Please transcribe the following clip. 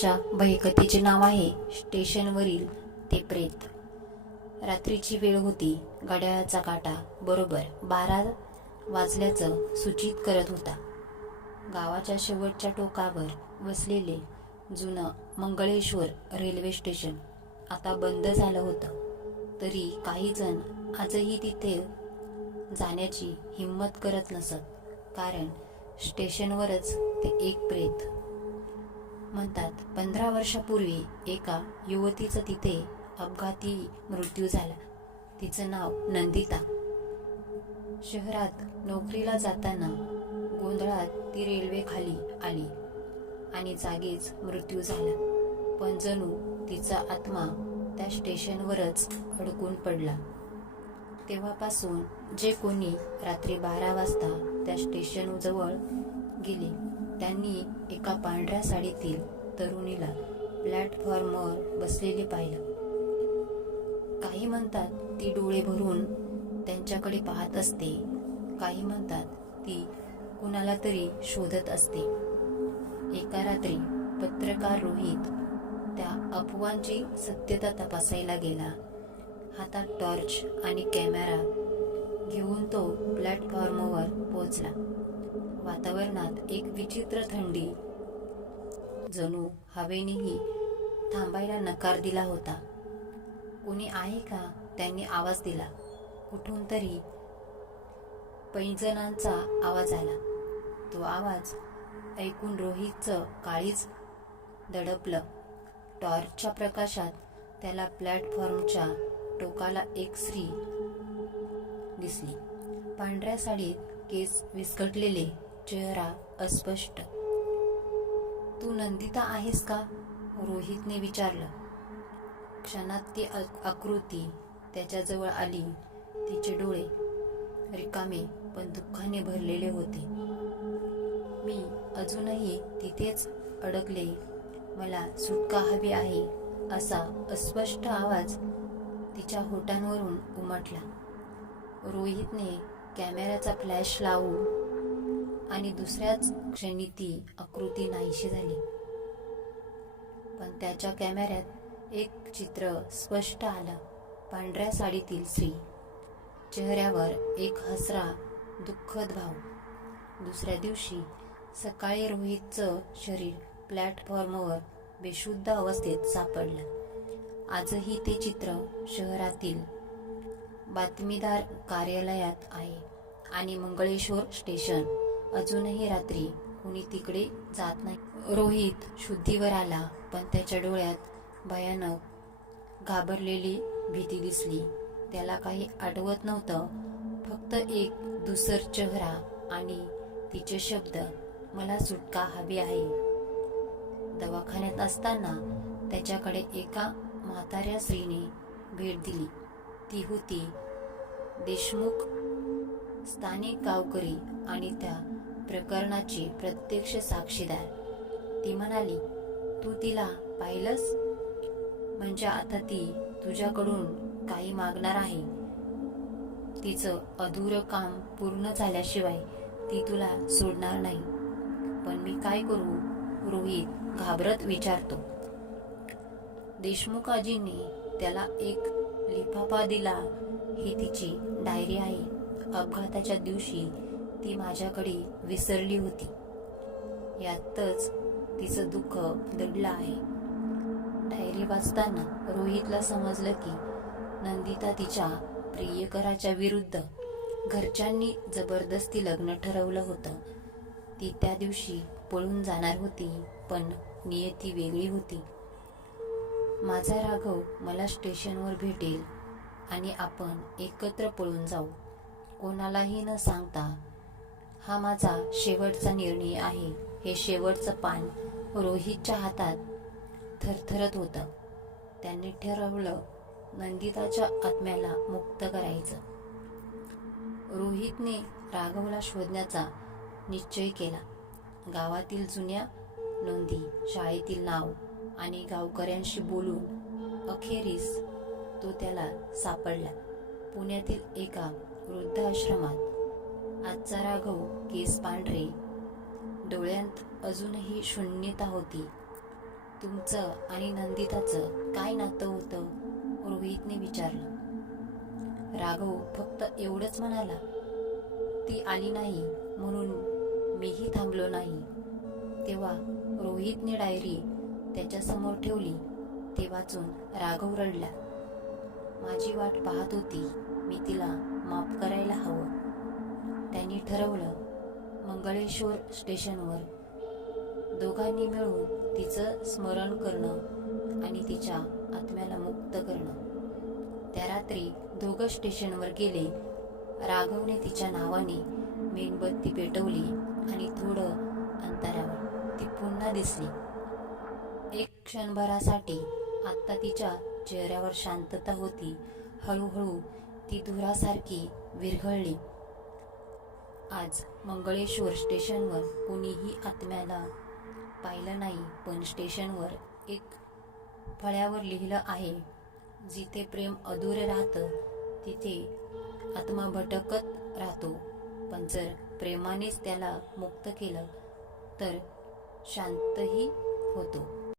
आजच्या भयकथेचे नाव आहे स्टेशनवरील ते प्रेत. रात्रीची वेळ होती घड्याळाचा काटा बरोबर बारा वाजल्याचं सूचित करत होता. गावाच्या शेवटच्या टोकावर वसलेले जुनं मंगळेश्वर रेल्वे स्टेशन आता बंद झालं होतं. तरी काही जण आजही तिथे जाण्याची हिंमत करत नसत कारण स्टेशनवरच ते एक प्रेत. म्हणतात पंधरा वर्षापूर्वी एका युवतीचं तिथे अपघाती मृत्यू झाला. तिचं नाव नंदिता. शहरात नोकरीला जाताना गोंधळात ती रेल्वे खाली आली आणि जागीच मृत्यू झाला. पण जणू तिचा आत्मा त्या स्टेशनवरच अडकून पडला. तेव्हापासून जे कोणी रात्री बारा वाजता त्या स्टेशनजवळ गेले त्यांनी एका पांढऱ्या साडीतील तरुणीला प्लॅटफॉर्मवर बसलेले पाहिलं. काही म्हणतात ती डोळे भरून त्यांच्याकडे पाहत असते. काही म्हणतात ती कुणाला तरी शोधत असते. एका रात्री पत्रकार रोहित त्या अफवांची सत्यता तपासायला गेला. हातात टॉर्च आणि कॅमेरा घेऊन तो प्लॅटफॉर्मवर पोहोचला. वातावरणात एक विचित्र थंडी. जणू हवेनेही थांबायला नकार दिला होता. कोणी आहे का? त्यांनी आवाज दिला. कुठून तरी पैंजणांचा आवाज आला. तो आवाज ऐकून रोहितचं काळीच दडपलं. टॉर्चच्या प्रकाशात त्याला प्लॅटफॉर्मच्या टोकाला एक स्त्री दिसली. पांढऱ्या साडीत केस विस्कटलेले चेहरा अस्पष्ट. तू नंदिता आहेस का? रोहितने विचारलं. क्षणात ती आकृती त्याच्याजवळ आली. तिचे डोळे रिकामे पण दुःखाने भरलेले होते. मी अजूनही तिथेच अडकले. मला सुटका हवी आहे असा अस्पष्ट आवाज तिच्या होटांवरून उमटला. रोहितने कॅमेऱ्याचा फ्लॅश लावून आणि दुसऱ्याच क्षणी ती आकृती नाहीशी झाली. पण त्याच्या कॅमेऱ्यात एक चित्र स्पष्ट आलं. पांढऱ्या साडीतील स्त्री. चेहऱ्यावर एक हसरा दुःखद भाव. दुसऱ्या दिवशी सकाळी रोहितचं शरीर प्लॅटफॉर्मवर बेशुद्ध अवस्थेत सापडलं. आजही ते चित्र शहरातील बातमीदार कार्यालयात आहे आणि मंगळेश्वर स्टेशन. अजूनही रात्री कोणी तिकडे जात नाही. रोहित शुद्धीवर आला पण त्याच्या डोळ्यात भयानक घाबरलेली भीती दिसली. त्याला काही आठवत नव्हतं. फक्त एक दुसर चेहरा आणि तिचे शब्द मला सुटका हवी आहे. दवाखान्यात असताना त्याच्याकडे एका म्हाताऱ्या स्त्रीने भेट दिली. ती होती देशमुख स्थानिक गावकरी आणि त्या प्रकरणाची प्रत्यक्ष साक्षीदार ती म्हणाली तू तिला पाहिलंस? म्हणजे आता ती तुझ्याकडून काही मागणार आहे. तिचं अधुरं काम पूर्ण झाल्याशिवाय ती तुला सोडणार नाही. पण मी काय करू? रोहित घाबरत विचारतो. देशमुखाजींनी त्याला एक लिफाफा दिला. ही तिची डायरी आहे. अपघाताच्या दिवशी ती माझ्याकडे विसरली होती. यातच तिचं दुःख दडलं आहे. डायरी वाचताना रोहितला समजलं की नंदिता तिच्या प्रियकराच्या विरुद्ध घरच्यांनी जबरदस्ती लग्न ठरवलं होतं. ती त्या दिवशी पळून जाणार होती पण नियती वेगळी होती. माझा राघव मला स्टेशनवर भेटेल आणि आपण एकत्र पळून जाऊ. कोणालाही न सांगता हा माझा शेवटचा निर्णय आहे. हे शेवटचं पान रोहितच्या हातात थरथरत होतं. त्यांनी ठरवलं नंदिताच्या आत्म्याला मुक्त करायचं. रोहितने राघवला शोधण्याचा निश्चय केला. गावातील जुन्या नोंदी शाळेतील नाव आणि गावकऱ्यांशी बोलून अखेरीस तो त्याला सापडला. पुण्यातील एका वृद्धाश्रमात आजचा राघव केस पांढरे. डोळ्यांत अजूनही शून्यता होती. तुमचं आणि नंदिताचं काय नातं होतं? रोहितने विचारलं. राघव फक्त एवढंच म्हणाला ती आली नाही म्हणून मीही थांबलो नाही. तेव्हा रोहितने डायरी त्याच्यासमोर ठेवली. ते वाचून राघव रडला. माझी वाट पाहत होती. मी तिला माफ करायला हवं. त्यांनी ठरवलं मंगळेश्वर स्टेशनवर. दोघांनी मिळून तिचं स्मरण करणं आणि तिच्या आत्म्याला मुक्त करणं. त्या रात्री दोघं स्टेशनवर गेले. राघवने तिच्या नावाने मेणबत्ती पेटवली आणि थोडं अंतरावर ती पुन्हा दिसली. एक क्षणभरासाठी आत्ता तिच्या चेहऱ्यावर शांतता होती. हळूहळू ती धुरासारखी विरघळली. आज मंगळेश्वर स्टेशनवर कोणीही आत्म्याला पाहिलं नाही पण स्टेशनवर एक फळ्यावर लिहिलं आहे जिथे प्रेम अधुरे राहतं तिथे आत्मा भटकत राहतो. पण जर प्रेमानेच त्याला मुक्त केलं तर शांतही होतो.